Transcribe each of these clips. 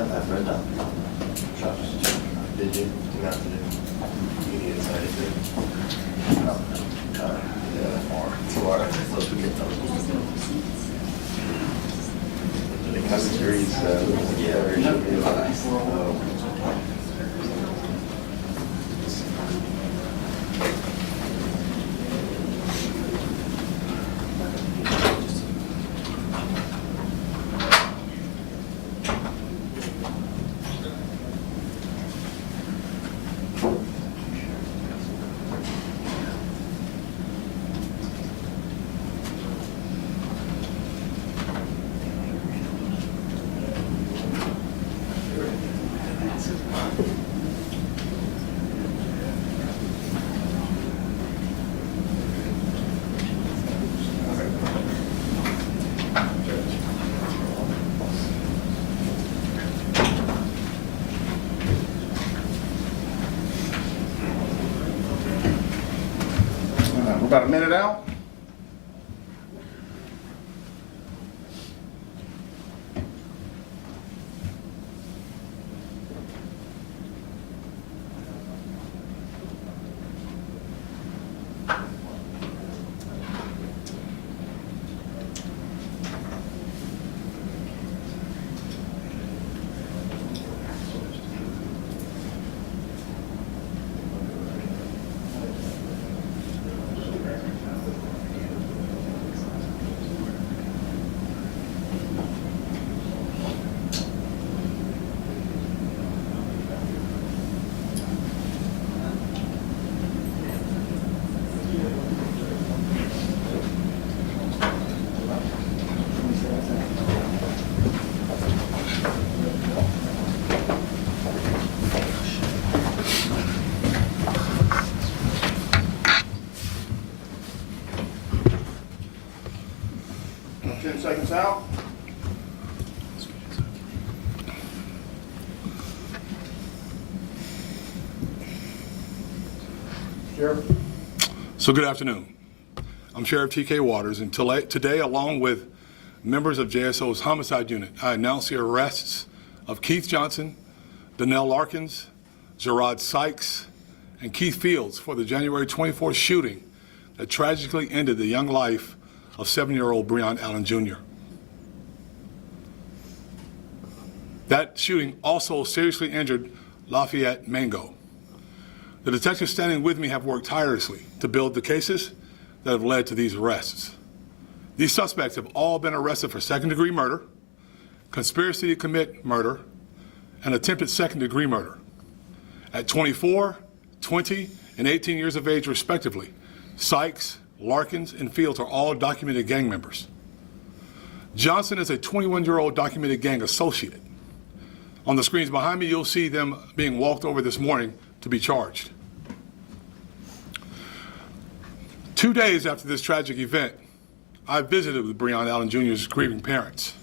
I've read that. Did you? Not today. You need to sign it too. No. Yeah, tomorrow. So we get those. How degrees? Yeah, very sure. About a minute out. Seconds out. Sheriff. So good afternoon. I'm Sheriff T.K. Waters, and today, along with members of JSO's homicide unit, I announce the arrests of Keith Johnson, Donnell Larkins, Gerard Sykes, and Keith Fields for the January 24th shooting that tragically ended the young life of 7-year-old Breon Allen Jr. That shooting also seriously injured Lafayette Mango. The detectives standing with me have worked tirelessly to build the cases that have led to these arrests. These suspects have all been arrested for second-degree murder, conspiracy to commit murder, and attempted second-degree murder. At 24, 20, and 18 years of age, respectively, Sykes, Larkins, and Fields are all documented gang members. Johnson is a 21-year-old documented gang associate. On the screens behind me, you'll see them being walked over this morning to be charged. 2 days after this tragic event, I visited with Breon Allen Jr.'s grieving parents.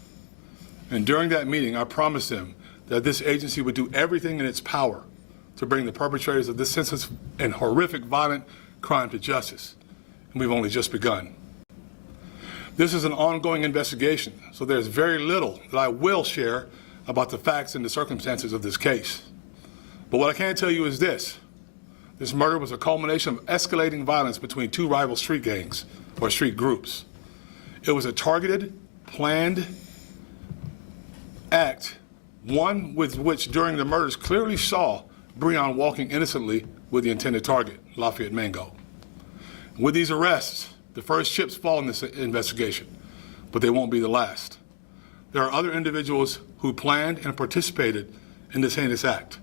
And during that meeting, I promised them that this agency would do everything in its power to bring the perpetrators of this senseless and horrific violent crime to justice. We've only just begun. This is an ongoing investigation, so there's very little that I will share about the facts and the circumstances of this case. But what I can tell you is this. This murder was a culmination of escalating violence between two rival street gangs, or street groups. It was a targeted, planned act, one with which during the murders clearly saw Breon walking innocently with the intended target, Lafayette Mango. With these arrests, the first chips fall in this investigation, but they won't be the last. There are other individuals who planned and participated in this heinous act.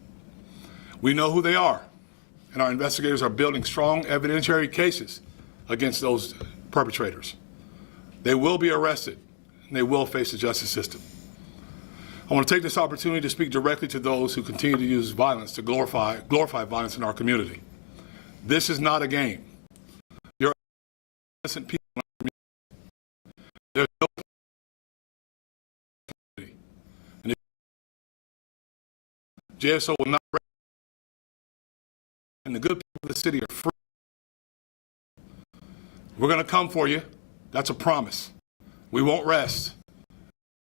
We know who they are, and our investigators are building strong evidentiary cases against those perpetrators. They will be arrested, and they will face the justice system. I want to take this opportunity to speak directly to those who continue to use violence to glorify violence in our community. This is not a game. Innocent people in our community. There's no community. And JSO will not rest. And the good people of the city are free. We're going to come for you. That's a promise. We won't rest.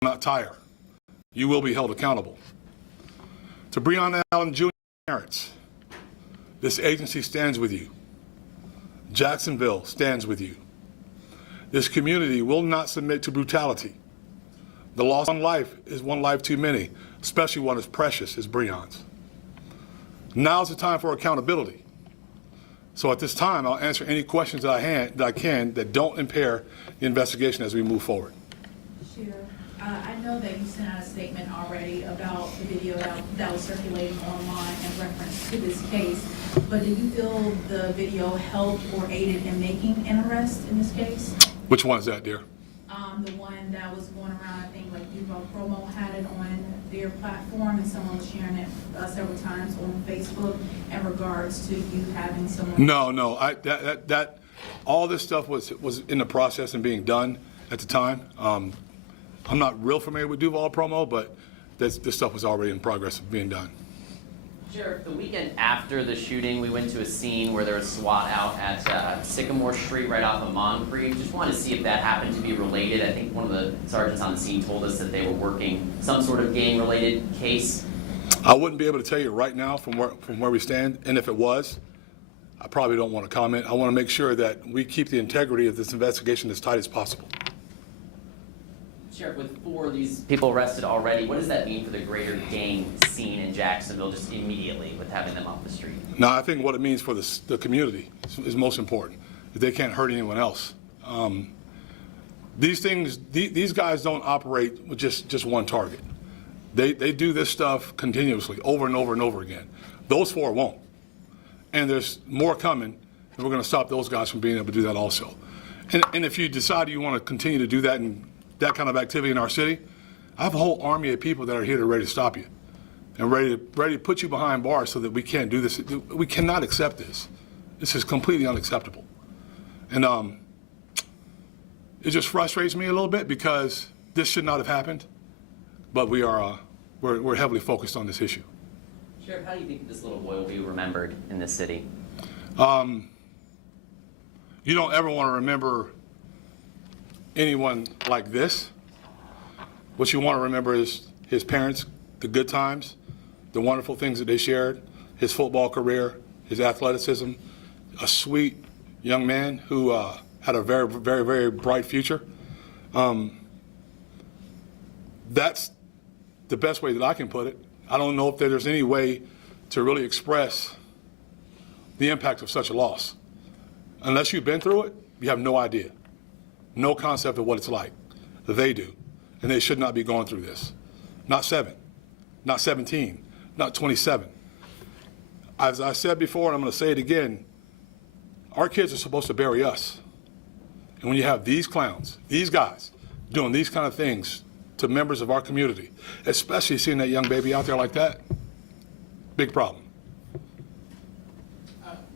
We'll not tire. You will be held accountable. To Breonna Allen Jr. parents, this agency stands with you. Jacksonville stands with you. This community will not submit to brutality. The loss of one life is one life too many, especially one as precious as Breon's. Now's the time for accountability. So at this time, I'll answer any questions that I can that don't impair the investigation as we move forward. Sheriff, I know that you sent out a statement already about the video that was circulating online in reference to this case, but do you feel the video helped or aided in making an arrest in this case? Which one is that, dear? The one that was going around, I think like Evo Promo had it on their platform and someone was sharing it several times on Facebook in regards to you having someone. No, that all this stuff was in the process and being done at the time. I'm not real familiar with Duval Promo, but this stuff was already in progress of being done. Sheriff, the weekend after the shooting, we went to a scene where there was SWAT out at Sycamore Street right off of Moncrief. Just wanted to see if that happened to be related. I think one of the sergeants on the scene told us that they were working some sort of gang-related case. I wouldn't be able to tell you right now from where we stand, and if it was, I probably don't want to comment. I want to make sure that we keep the integrity of this investigation as tight as possible. Sheriff, with 4 of these people arrested already, what does that mean for the greater gang scene in Jacksonville just immediately with having them off the street? Now, I think what it means for the community is most important. That they can't hurt anyone else. These guys don't operate with just one target. They do this stuff continuously, over and over and over again. Those 4 won't. And there's more coming, and we're going to stop those guys from being able to do that also. And if you decide you want to continue to do that and that kind of activity in our city, I have a whole army of people that are here to ready to stop you and ready to put you behind bars so that we can't do this. We cannot accept this. This is completely unacceptable. And it just frustrates me a little bit because this should not have happened, but we're heavily focused on this issue. Sheriff, how do you think this little boy will be remembered in this city? You don't ever want to remember anyone like this. What you want to remember is his parents, the good times, the wonderful things that they shared, his football career, his athleticism, a sweet young man who had a very, very, very bright future. That's the best way that I can put it. I don't know if there's any way to really express the impact of such a loss. Unless you've been through it, you have no idea. No concept of what it's like. They do. And they should not be going through this. Not 7, not 17, not 27. As I said before, and I'm going to say it again, our kids are supposed to bury us. And when you have these clowns, these guys, doing these kind of things to members of our community, especially seeing that young baby out there like that, big problem.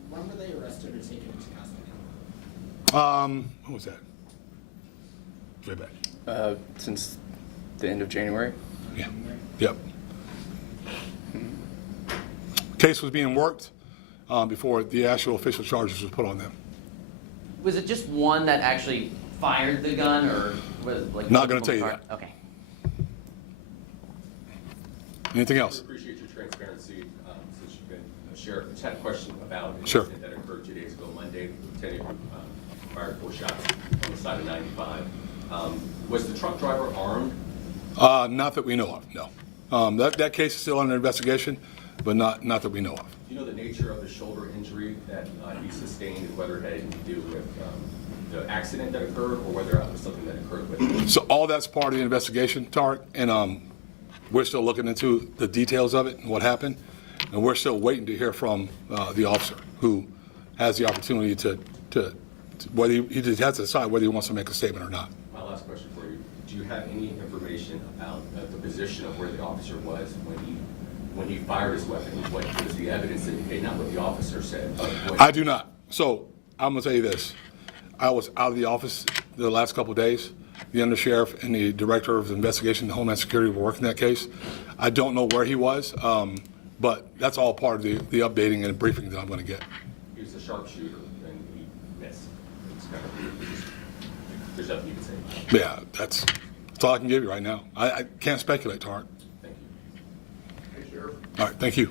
When were they arrested or taken into custody? When was that? Way back. Since the end of January. Yeah. Yep. Case was being worked before the actual official charges was put on them. Was it just one that actually fired the gun, or was it like? Not gonna tell you that. Okay. Anything else? Appreciate your transparency since you've been a sheriff. Just had a question about an Sure. incident that occurred 2 days ago, Monday. Lieutenant fired 4 shots on the side of 95. Was the truck driver armed? Not that we know of, no. That case is still under investigation, but not that we know of. Do you know the nature of the shoulder injury that he sustained and whether it had anything to do with the accident that occurred or whether it was something that occurred with him? So all that's part of the investigation, Tarek, and we're still looking into the details of it and what happened, and we're still waiting to hear from the officer who has the opportunity to whether he just has to decide whether he wants to make a statement or not. My last question for you. Do you have any information about the position of where the officer was when he fired his weapon? What was the evidence indicate, not what the officer said? But what I do not. So I'm going to tell you this. I was out of the office the last couple of days. The undersheriff and the director of investigation and Homeland Security were working that case. I don't know where he was, but that's all part of the updating and briefing that I'm going to get. He was a sharpshooter and he missed. It's kind of, there's nothing you can say about it. Yeah, that's all I can give you right now. I can't speculate, Tarek. Thank you. Hey, Sheriff. All right, thank you.